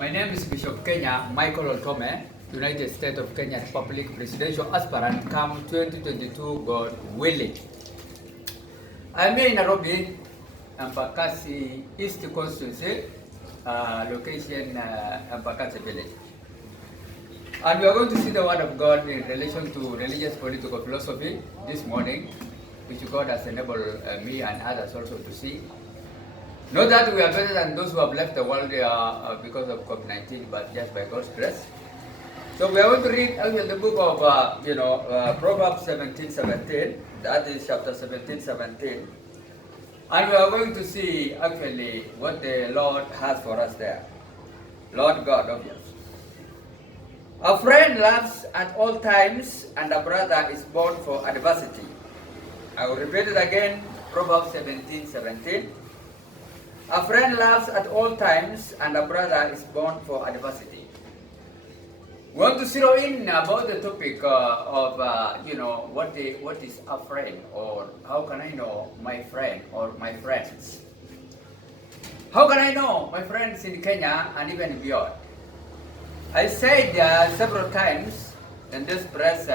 My name is Bishop Kenya Michael Oltome, United States of Kenya Republic Presidential Aspirant, come 2022, God willing. I'm here in Nairobi, Embakasi East Constituency, location Embakasi Village. And we are going to see the Word of God in relation to religious political philosophy this morning, which God has enabled me and others also to see. Not that we are better than those who have left the world because of COVID-19, but just by God's grace. So we are going to read actually the book of Proverbs 17:17. That is chapter 17:17, and we are going to see actually what the Lord has for us there. Lord God, obvious. A friend laughs at all times, and a brother is born for adversity. I will repeat it again. Proverbs 17:17. A friend laughs at all times, and a brother is born for adversity. We want to zero in about the topic of what is a friend, or how can I know my friend or my friends? How can I know my friends in Kenya and even beyond? I said several times in this press,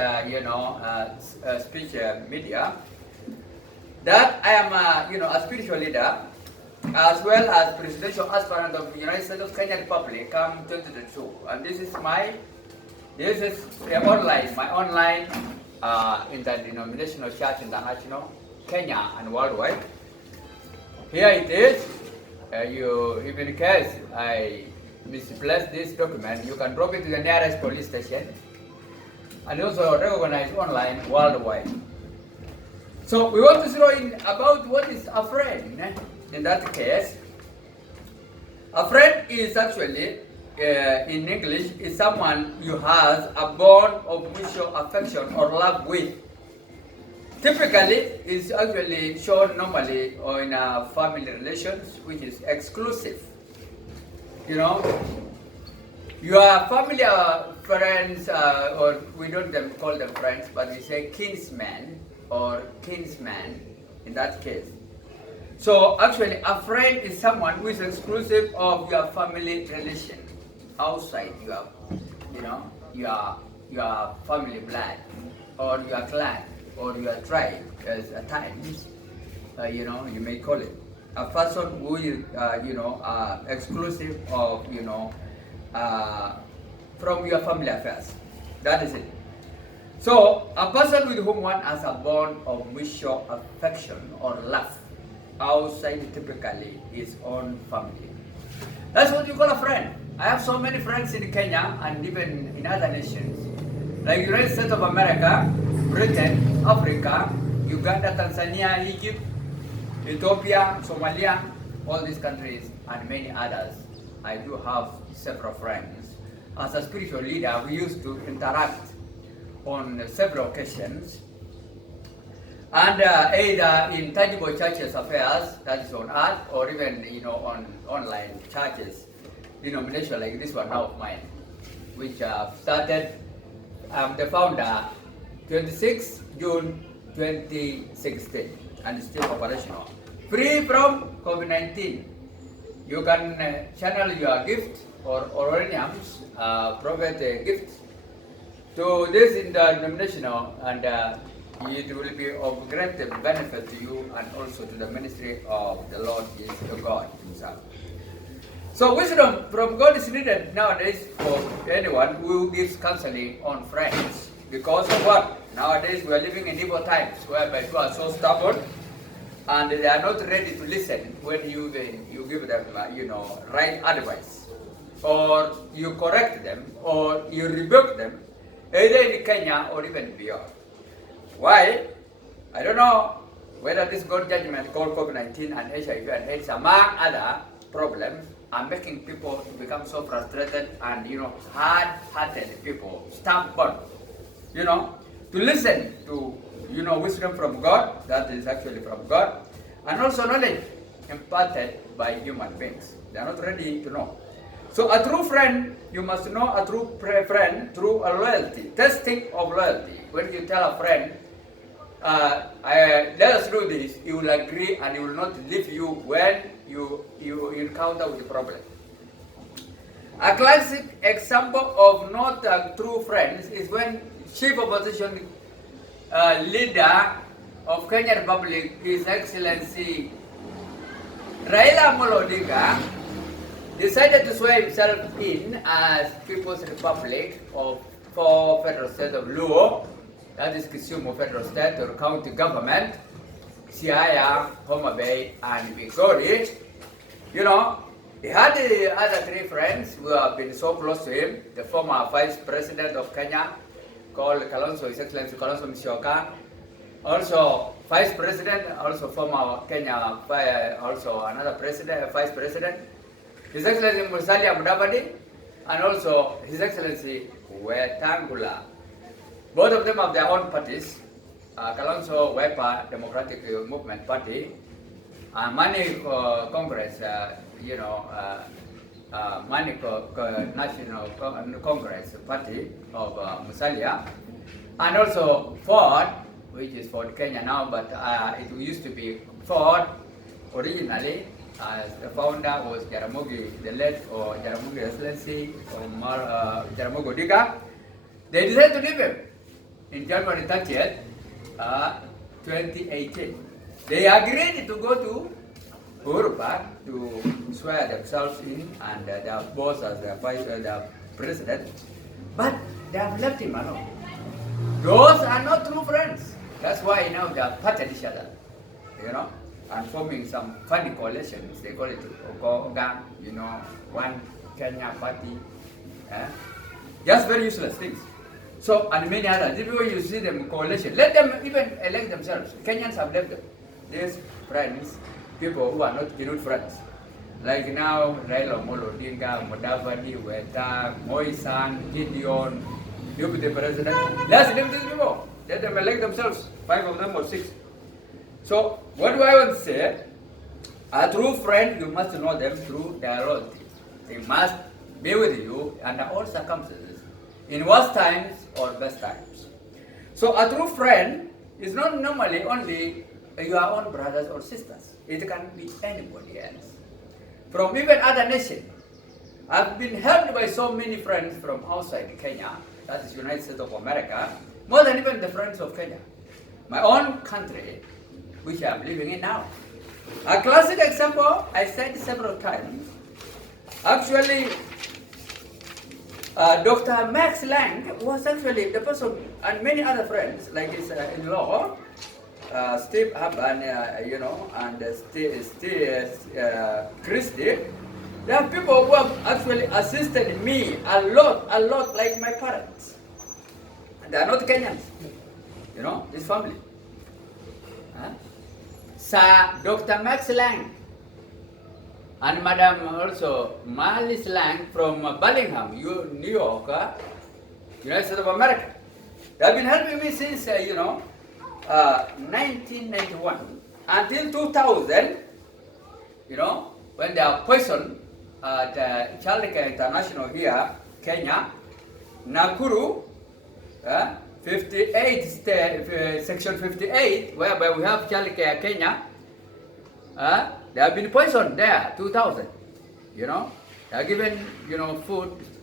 speech media, that I am a spiritual leader, as well as presidential aspirant of the United States of Kenya Republic come 2022. And this is my online interdenominational church international, Kenya and worldwide. Here it is. Even in case I misplaced this document, you can drop it to the nearest police station and also recognize online worldwide. So we want to zero in about what is a friend. In that case, a friend is actually, in English, is someone you have a bond of mutual affection or love with. Typically, is actually shown normally in family relations, which is exclusive. Your family friends, or we don't call them friends, but we say kinsmen or kinsman in that case. So actually, a friend is someone who is exclusive of your family relation, outside your family blood, or your clan, or your tribe, as at times, you may call it. A person who is, exclusive of, from your family affairs. That is it. So, a person with whom one has a bond of mutual affection or love, outside typically his own family. That's what you call a friend. I have so many friends in Kenya and even in other nations, like United States of America, Britain, Africa, Uganda, Tanzania, Egypt, Ethiopia, Somalia, all these countries and many others. I do have several friends. As a spiritual leader, we used to interact on several occasions, and either in tangible churches affairs, that is on earth, or even on online churches, denomination like this one now of mine, which started. I'm the founder 26 June 2016 and still operational, free from COVID-19. You can channel your gift or oraniums, prophet gift, to this denominational, and it will be of great benefit to you and also to the ministry of the Lord Jesus God himself. So wisdom from God is needed nowadays for anyone who gives counseling on friends. Because of what? Nowadays we are living in evil times whereby people are so stubborn and they are not ready to listen when you give them right advice, or you correct them, or you rebuke them, either in Kenya or even beyond. Why? I don't know whether this God judgment called COVID-19 and HIV and AIDS, among other problems, are making people to become so frustrated and hard-hearted people, stubborn, to listen to wisdom from God, that is actually from God, and also knowledge imparted by human beings. They are not ready to know. So a true friend, you must know a true friend through a loyalty, testing of loyalty. When you tell a friend, let us do this, he will agree and he will not leave you when you encounter with the problem. A classic example of not true friends is when chief opposition leader of Kenya Republic, His Excellency Raila Amolo Odinga, decided to swear himself in as People's Republic of four federal state of Luo, that is Kisumu Federal State or County Government, Siaya, Homa Bay, and Migori. You know, he had the other three friends who have been so close to him, the former Vice President of Kenya, called Kalonzo, His Excellency Kalonzo Musyoka, also Vice President, also former Kenya, also another President, Vice President, His Excellency Musalia Mudavadi, and also His Excellency Wetangula. Both of them have their own parties. Kalonzo Wiper Democratic Movement Party, Mani Congress, Mani National Congress Party of Musalia, and also Ford, which is Ford Kenya now, but it used to be Ford originally. The founder was Jaramogi, the late or Jaramogi Excellency or Jaramogi Odinga. They decided to leave him in January 30th, 2018. They agreed to go to Uhuru Park to swear themselves in and their boss as their president, but they have left him alone. Those are not true friends. That's why now they are parted each other, and forming some funny coalitions. They call it Ogoga, one Kenya party. Just very useless things. So, and many others. If you see them coalition, let them even elect themselves. Kenyans have left them. These friends, people who are not good friends. Like now, Raila Amolo Odinga, Mudavadi, Weta, Moisan, Gideon, Deputy President. Let's leave these people. Let them elect themselves, 5 of them or 6. So, what do I want to say? A true friend, you must know them through their loyalty. They must be with you under all circumstances, in worst times or best times. So, a true friend is not normally only your own brothers or sisters. It can be anybody else. From even other nations. I've been helped by so many friends from outside Kenya, that is United States of America, more than even the friends of Kenya. My own country, which I'm living in now. A classic example, I said several times, actually, Dr. Max Lang was actually the person, and many other friends, like his in-law, Steve Urban, and Steve Christie. There are people who have actually assisted me a lot, like my parents. They are not Kenyans, this family. Sir Dr. Max Lang and Madam also Marlis Lang from Bellingham, New York, United States of America. They have been helping me since, 1991 until 2000, when they are poisoned at Chalika International here, Kenya, Nakuru, 58, section 58, whereby we have Chalika, Kenya. They have been poisoned there, 2000, They are given,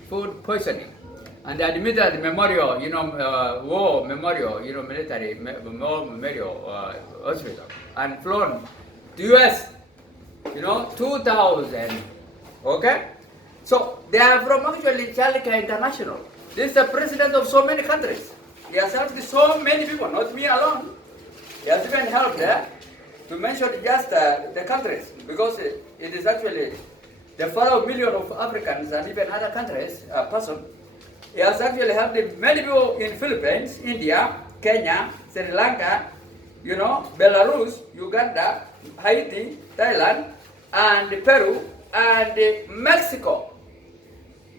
food poisoning. And they admitted memorial, war memorial, military memorial hospital, and flown to US, 2000, okay? So they are from actually Chalika International. This is the president of so many countries. He has helped so many people, not me alone. He has even helped to mention just the countries, because it is actually the father of millions of Africans and even other countries, person. He has actually helped many people in Philippines, India, Kenya, Sri Lanka, Belarus, Uganda, Haiti, Thailand, and Peru, and Mexico.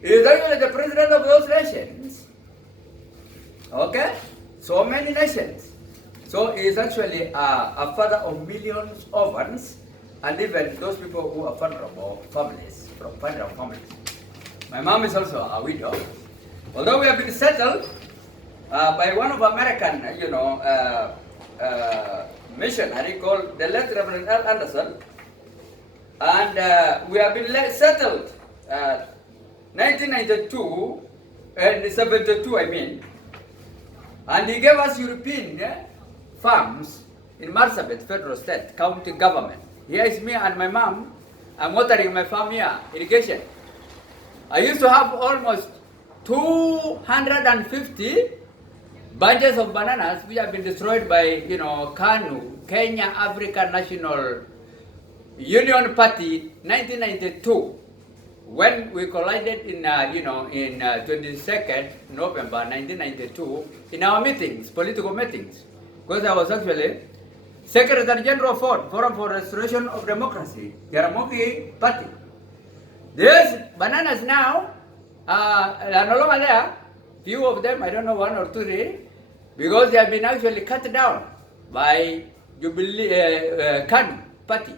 He is actually the president of those nations. Okay? So many nations. So he is actually a father of millions of orphans, and even those people who are vulnerable families, from vulnerable families. My mom is also a widow. Although we have been settled by one of American, missionary called the late Reverend L. Anderson, and we have been settled 19 1992 and 72, I mean, and he gave us European farms in Marsabit, Federal State, County Government. Here is me and my mom. I'm watering my farm here, irrigation. I used to have almost 250 bunches of bananas which have been destroyed by, KANU, Kenya African National Union Party, 1992, when we collided in 22nd November 1992 in our meetings, political meetings, because I was actually Secretary General Ford, Forum for Restoration of Democracy, Jaramogi Party. These bananas now are no longer there. Few of them, I don't know, 1 or 2, because they have been actually cut down by Jubilee KANU Party,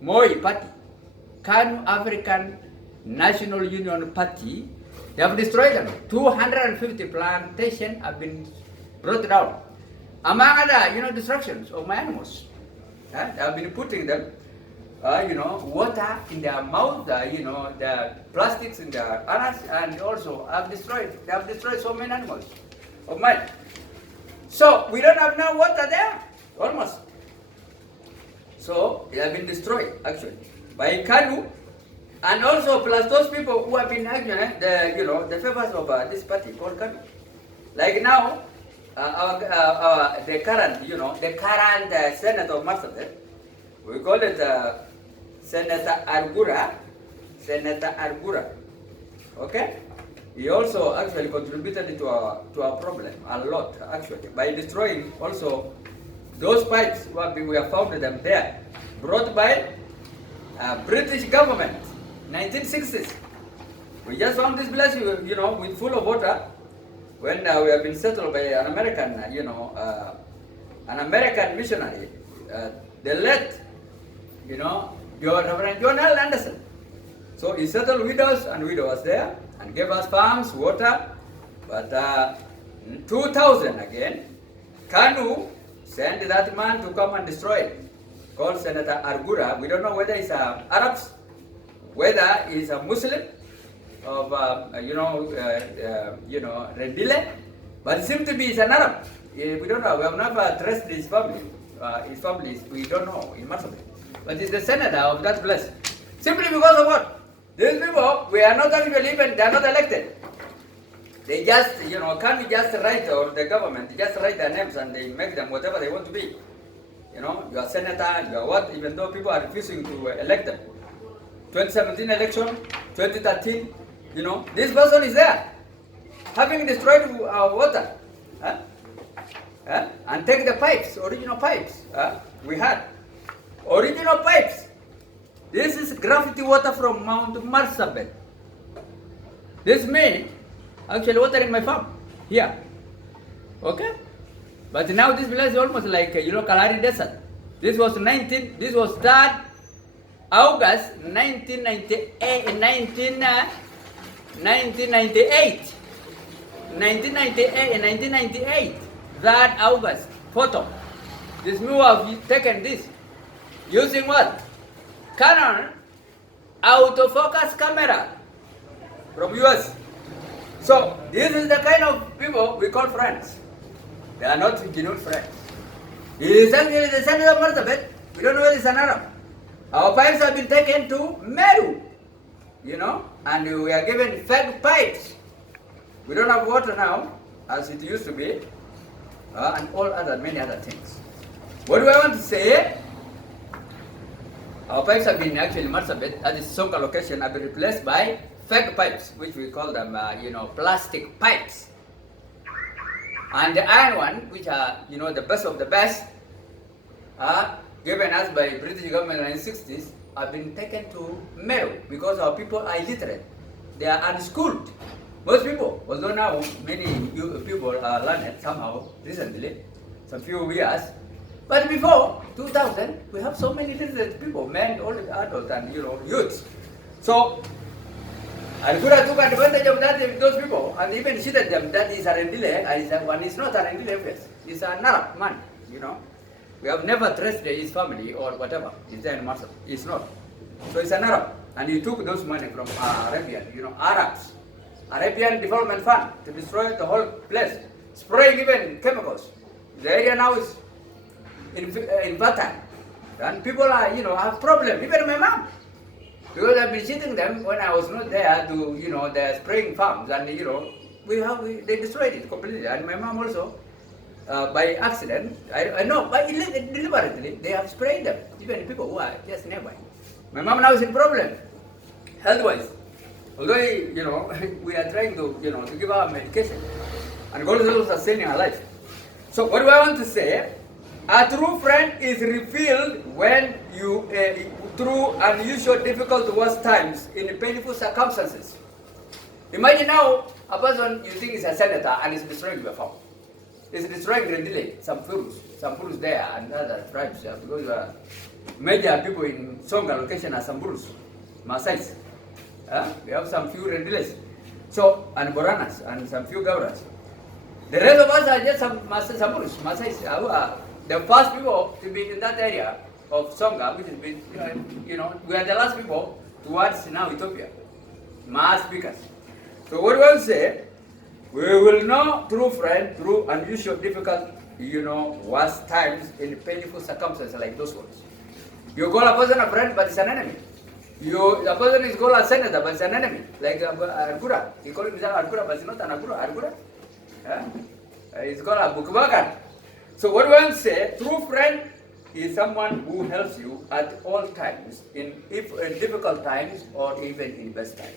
Moi Party, KANU African National Union Party. They have destroyed them. 250 plantations have been brought down. Among other, destructions of my animals. They have been putting them, water in their mouth, the plastics in their anus, and also they have destroyed so many animals of mine. So we don't have now water there, almost. So they have been destroyed, actually, by KANU, and also plus those people who have been actually, the favors of this party called KANU. Like now, the current Senator of Marsabit, we call it Senator Argura. Okay? He also actually contributed to our problem a lot, actually, by destroying also those pipes we have found them there, brought by British government, 1960s. We just found this place, with full of water, when we have been settled by an American missionary, the late, Reverend John L. Anderson. So he settled widows and widowers there and gave us farms, water. But in 2000 again, KANU sent that man to come and destroy it, called Senator Argura. We don't know whether he's Arabs, whether he's a Muslim of Rendile, but it seems to be he's an Arab. We don't know. We have never traced his family. We don't know in Marsabit. But he's the senator of that place. Simply because of what? These people, we are not actually even, they are not elected. They just, can't just write, or the government, just write their names and they make them whatever they want to be. You are senator, you are what, even though people are refusing to elect them. 2017 election, 2013, this person is there, having destroyed our water. And take the pipes, original pipes. We had original pipes. This is gravity water from Mount Marsabit. This is me actually watering my farm here. Okay? But now this place is almost like Kalahari Desert. This was 3rd August 1998. 1998. That August photo. This me have taken this using what? Canon autofocus camera from US. So this is the kind of people we call friends. They are not genuine friends. He is actually the senator of Marsabit. We don't know whether it's an Arab. Our pipes have been taken to Meru, and we are given fake pipes. We don't have water now, as it used to be, and many other things. What do I want to say? Our pipes have been actually Marsabit, at the Sonka location, have been replaced by fake pipes, which we call them, plastic pipes. And the iron one, which are, the best of the best, given us by British government in the 1960s, have been taken to Meru because our people are illiterate. They are unschooled. Most people, although now many people are learned somehow recently, some few years, but before 2000, we have so many literate people, men, old, adults, and youths. So Argura took advantage of that, those people, and even cheated them. That is a Rendile, and one is not a Rendile face. He's an Arab man, We have never traced his family or whatever. He's there in Marsabit. He's not. So he's an Arab. And he took those money from Arabian, Arabs. Arabian Development Fund to destroy the whole place, spraying even chemicals. The area now is infertile, and people are, have problem. Even my mom, because I've been visiting them when I was not there to, their spraying farms, and they destroyed it completely. And my mom also, by accident, I know, by deliberately, they have sprayed them, even people who are just nearby. My mom now is in problem, health-wise. Although, we are trying to, to give her medication, and God is also sustaining her life. So what do I want to say? A true friend is revealed when you, through unusual, difficult, worst times, in painful circumstances. Imagine now, a person you think is a senator and is destroying your farm. Is destroying Rendile, some Purus there and other tribes, because major people in Songa location are Samburus, Masais. We have some few Rendiles, so, and Boranas, and some few Gauras. The rest of us are just some Samburus, Masais, who are the first people to be in that area of Songa, which has been, we are the last people towards now Ethiopia, mass speakers. So what do I say? We will know true friend through unusual, difficult, worst times in painful circumstances like those ones. You call a person a friend, but it's an enemy. The person is called a senator, but it's an enemy. Like Argura. He called himself Argura, but it's not an Argura. It's called a Bukbagan. So what do I say? True friend is someone who helps you at all times, in difficult times or even in best times.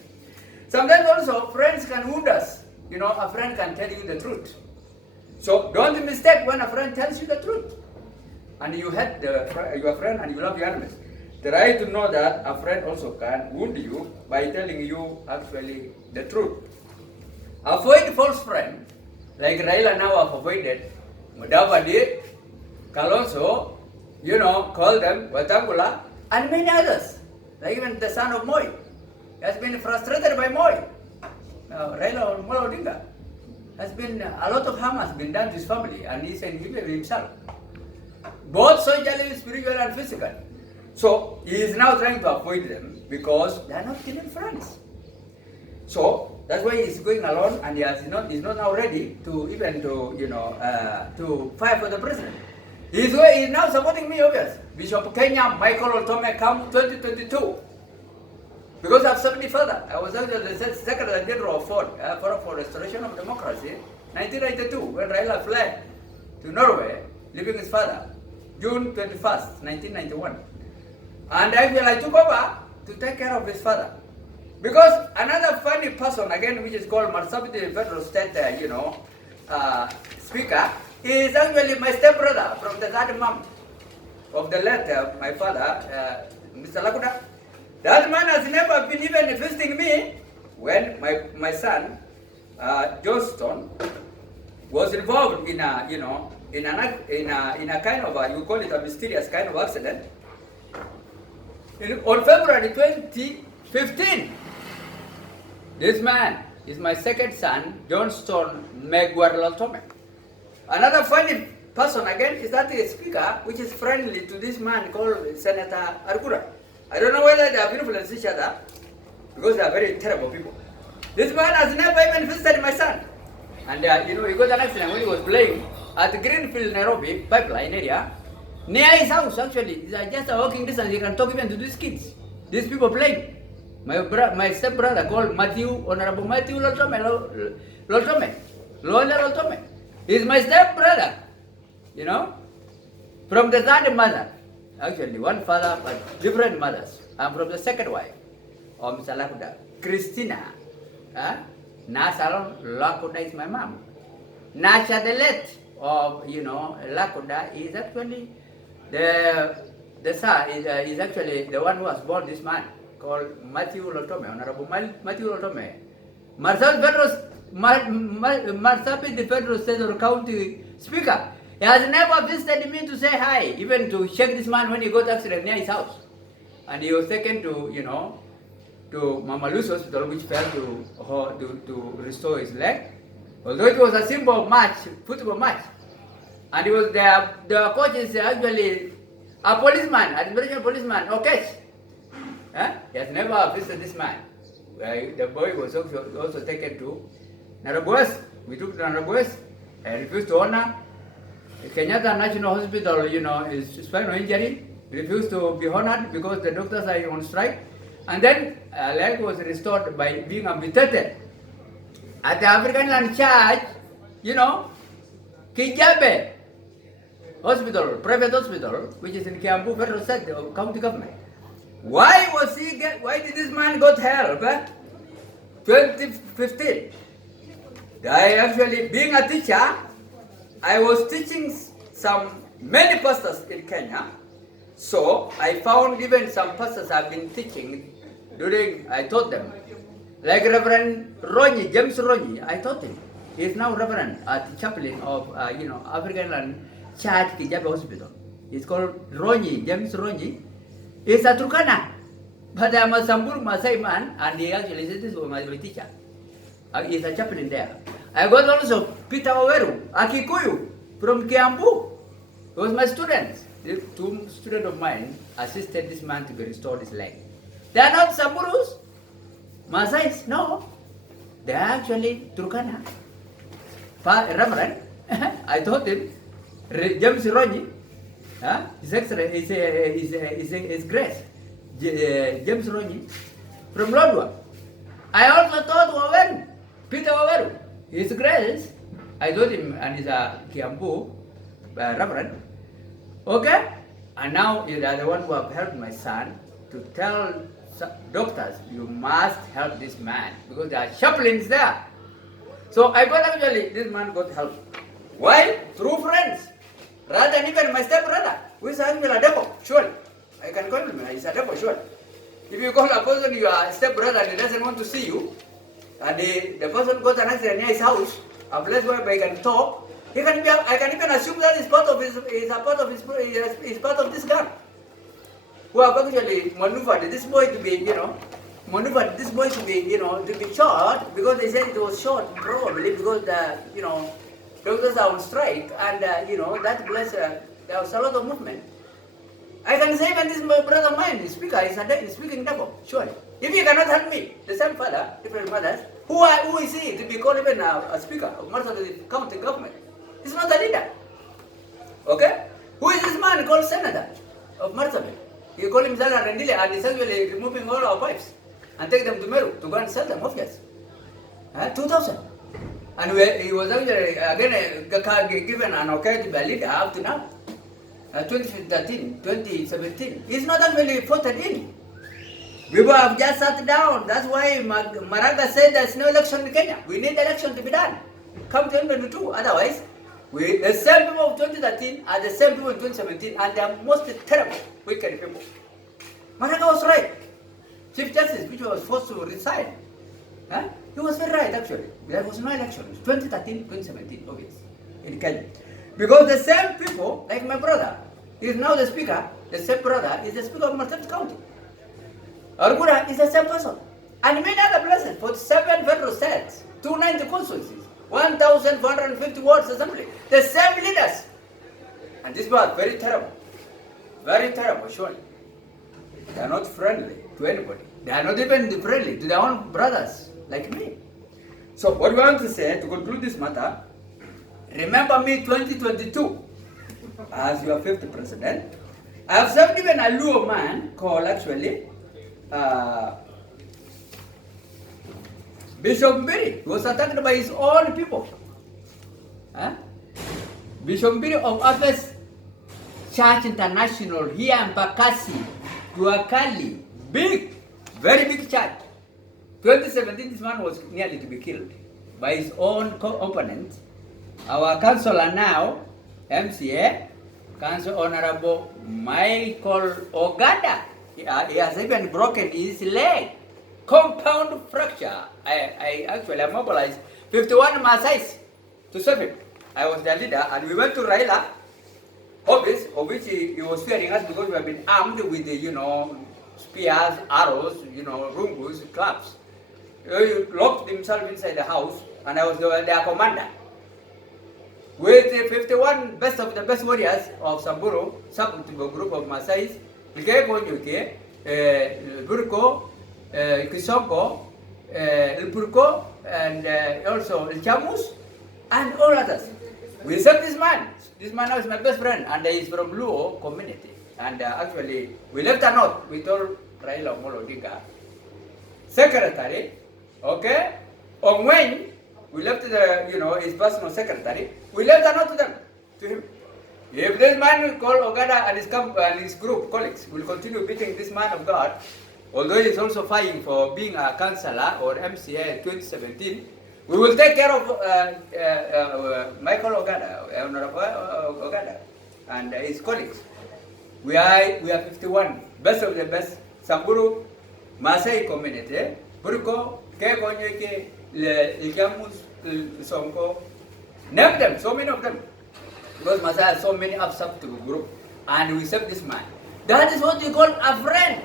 Sometimes also friends can wound us. A friend can tell you the truth. So don't mistake when a friend tells you the truth. And you hate your friend and you love your enemies. Try to know that a friend also can wound you by telling you actually the truth. Avoid false friend, like Raila now have avoided Mudavadi, Kalonzo, call them Watangula, and many others. Like even the son of Moi has been frustrated by Moi. Raila Amolo Odinga has been, a lot of harm has been done to his family, and he's individual himself, both socially, spiritual, and physical. So he is now trying to avoid them because they are not even friends. So that's why he's going alone, and he's not now ready to even to fight for the president. He's now supporting me, obvious. Bishop Kenya Michael Oltome come 2022. Because I've submitted further. I was actually the Secretary General of Forum for Restoration of Democracy, 1992, when Raila fled to Norway, leaving his father, June 21st, 1991. And I took over to take care of his father. Because another funny person, again, which is called Marsabit Federal State, Speaker, is actually my stepbrother from the third mom of the late, my father, Mr. Lakuda. That man has never been even visiting me when my son, Johnston, was involved in a, in a kind of you call it a mysterious kind of accident. On February 2015, this man is my second son, Johnston Megwarlaltome. Another funny person again is that the speaker, which is friendly to this man called Senator Argura. I don't know whether they have influenced each other, because they are very terrible people. This man has never even visited my son. And he got an accident when he was playing at the Greenfield, Nairobi pipeline area. Near his house, actually. It's just a walking distance. You can talk even to these kids. These people playing. My stepbrother called Honorable Matthew Lotome. He's my stepbrother, from the third mother. Actually, one father, but different mothers. I'm from the second wife of Mr. Lakuda. Christina. Nasalon Lakuda is my mom. Nasha the late of, Lakuda is actually the son, is actually the one who has born this man, called Matthew Lotome, Honorable Matthew Lotome. Marsabit, the Federal State or County Speaker. He has never visited me to say hi, even to check this man when he got accident near his house. And he was taken to, to Mama Lu's hospital, which failed to restore his leg. Although it was a simple match, football match. And he was the coach is actually a policeman, administration policeman, okay. He has never visited this man. The boy was also taken to Nairobi West. We took to Nairobi West. I refused to honor. Kenyatta National Hospital, is spinal injury. Refused to be honored because the doctors are on strike. And then leg was restored by being amputated. At the African Land Church, Kijabe Hospital, private hospital, which is in Kiambu Federal State County Government. Why did this man got help? 2015. I actually, being a teacher, I was teaching many pastors in Kenya. So I found even some pastors I've been teaching I taught them. Like Reverend Ronyi, James Ronyi, I taught him. He's now Reverend at chaplain of, African Land Church Kijabe Hospital. He's called Ronyi, James Ronyi. He's a Turkana. But I'm a Samburu Masai man, and he actually said this was my teacher. He's a chaplain there. I got also Peter Oweru, a Kikuyu, from Kiambu. He was my student. The two students of mine assisted this man to be restored his leg. They are not Samburus, Masais, no. They are actually Turkana. Reverend, I told him, James Ronyi, His Excellency, His Grace, James Ronyi, from Lodwar. I also taught Waweru, Peter Waweru, His Grace. I told him, and he's a Kiambu Reverend. Okay? And now you are the one who have helped my son to tell doctors, you must help this man because there are chaplains there. So I got actually, this man got help. Why? Through friends. Rather than even my stepbrother, who is actually a devil, sure. I can call him, he's a devil, sure. If you call a person your stepbrother and he doesn't want to see you, and the person got an accident near his house, a place where they can talk, I can even assume that is part of this gang. Who have actually maneuvered this boy to be, to be shot because they said it was shot probably because doctors are on strike and that place there was a lot of movement. I can say when this brother of mine, the speaker, is speaking double, sure. If he cannot help me, the same father, different mothers, who is he to be called even a speaker of Marsabit County Government? He's not a leader. Okay? Who is this man called Senator of Marsabit? You call him Zala Rendile and he's actually removing all our pipes and take them to Meru to go and sell them off, yes. 2000. And he was actually again given an okay to be a leader up to now. 2013, 2017. He's not actually voted in. People have just sat down. That's why Maraga said there's no election in Kenya. We need election to be done. Come 2022. Otherwise, the same people of 2013 are the same people in 2017 and they are most terrible, wicked people. Maraga was right. Chief Justice, which was forced to resign. He was very right actually. There was no election. 2013, 2017, obvious, in Kenya. Because the same people, like my brother, is now the speaker, the same brother is the speaker of Marsabit County. Argura is the same person. And many other places, for 7 federal states, 290 constituencies, 1,450 wards assembly, the same leaders. And this was very terrible, surely. They are not friendly to anybody. They are not even friendly to their own brothers, like me. So what we want to say, to conclude this matter, remember me 2022 as your 5th president. I have served even a Luo man called actually Bishop Mbiri. He was attacked by his own people. Bishop Mbiri of Aves Church International here in Bakasi, Tuakali, big, very big church. 2017, this man was nearly to be killed by his own opponent. Our councillor now, MCA, Council Honorable Michael Ogada, he has even broken his leg. Compound fracture. I actually mobilized 51 Masais to serve him. I was their leader and we went to Raila office, of which he was fearing us because we have been armed with the, spears, arrows, rungus, clubs. He locked himself inside the house and I was their commander. With the 51 best of the best warriors of Samburu, group of Masais, Burko, Kisoko, El Purko, and also El Chamus, and all others. We serve this man. This man now is my best friend, and he is from Luo community. And actually, we left a note. We told Raila Amolo Odinga, secretary, okay, on when we left the, his personal secretary, we left a note to them, to him. If this man will call Ogada and his group, colleagues, will continue beating this man of God, although he is also fighting for being a councillor or MCA in 2017, we will take care of Michael Ogada, Honorable Ogada, and his colleagues. We are 51, best of the best, Samburu, Masai community, Burko, Kekonyeke, Ilkamus, Sonko, name them, so many of them. Because Masai has so many upsub to the group, and we serve this man. That is what we call a friend.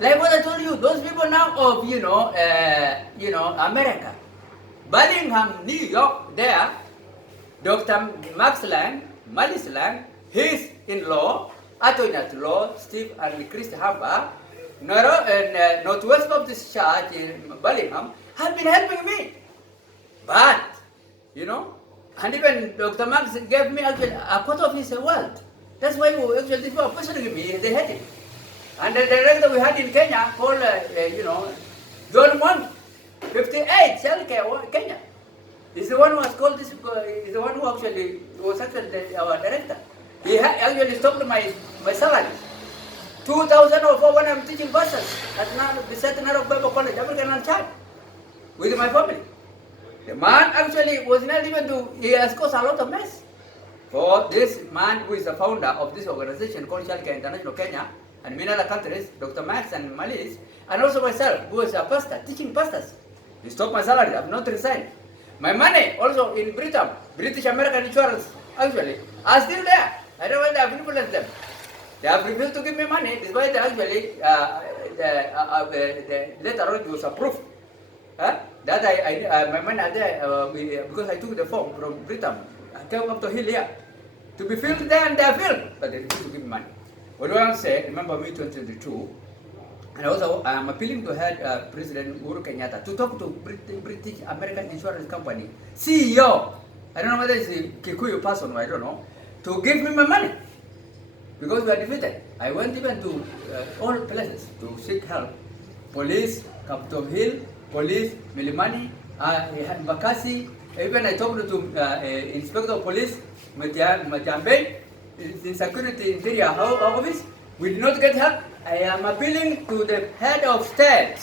Like what I told you, those people now of America, Birmingham, New York, there, Dr. Max Lang, Malice Lang, his in-law, attorney-at-law, Steve and Chris Hamba, northwest of this church in Birmingham, have been helping me. But, and even Dr. Max gave me actually a quarter of his wealth. That's why actually people are questioning me, they had it. And the director we had in Kenya called, John Mwangi, 58, Chalke, Kenya. He's the one who has called this, he's the one who actually was actually our director. He actually stopped my salary. 2004 when I'm teaching buses at beside Narok Bible College, African and Chad, with my family. The man actually was not even he has caused a lot of mess. For this man who is the founder of this organization called Chalke International Kenya, and many other countries, Dr. Max and Malis, and also myself, who is a pastor, teaching pastors. He stopped my salary, I have not resigned. My money also in Britain, British American Insurance, actually, are still there. I don't know why they have influenced them. They have refused to give me money, despite actually the letter on it was approved. That my money are there because I took the form from Britain. I came up to Hill here to be filled there, and they are filled, but they refused to give me money. What do I say? Remember me 2022, and also I am appealing to head President Uhuru Kenyatta to talk to British American Insurance Company CEO. I don't know whether it's a Kikuyu person, I don't know, to give me my money because we are defeated. I went even to all places to seek help. Police, Capitol Hill, police, Milimani, Bakasi. Even I talked to Inspector of Police, Matiambe, in Security Interior Office. We did not get help. I am appealing to the head of state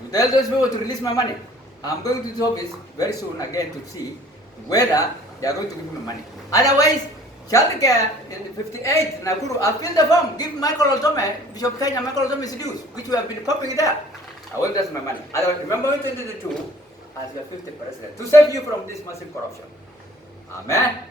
to tell those people to release my money. I'm going to this office very soon again to see whether they are going to give me money. Otherwise, Chalke in 58, Nakuru, I filled the form, give Michael Oltome, Bishop Kenya, Michael Oltome's dues, which we have been pumping there. I want that's my money. Otherwise, remember in 2022, as your 50th president, to save you from this massive corruption. Amen.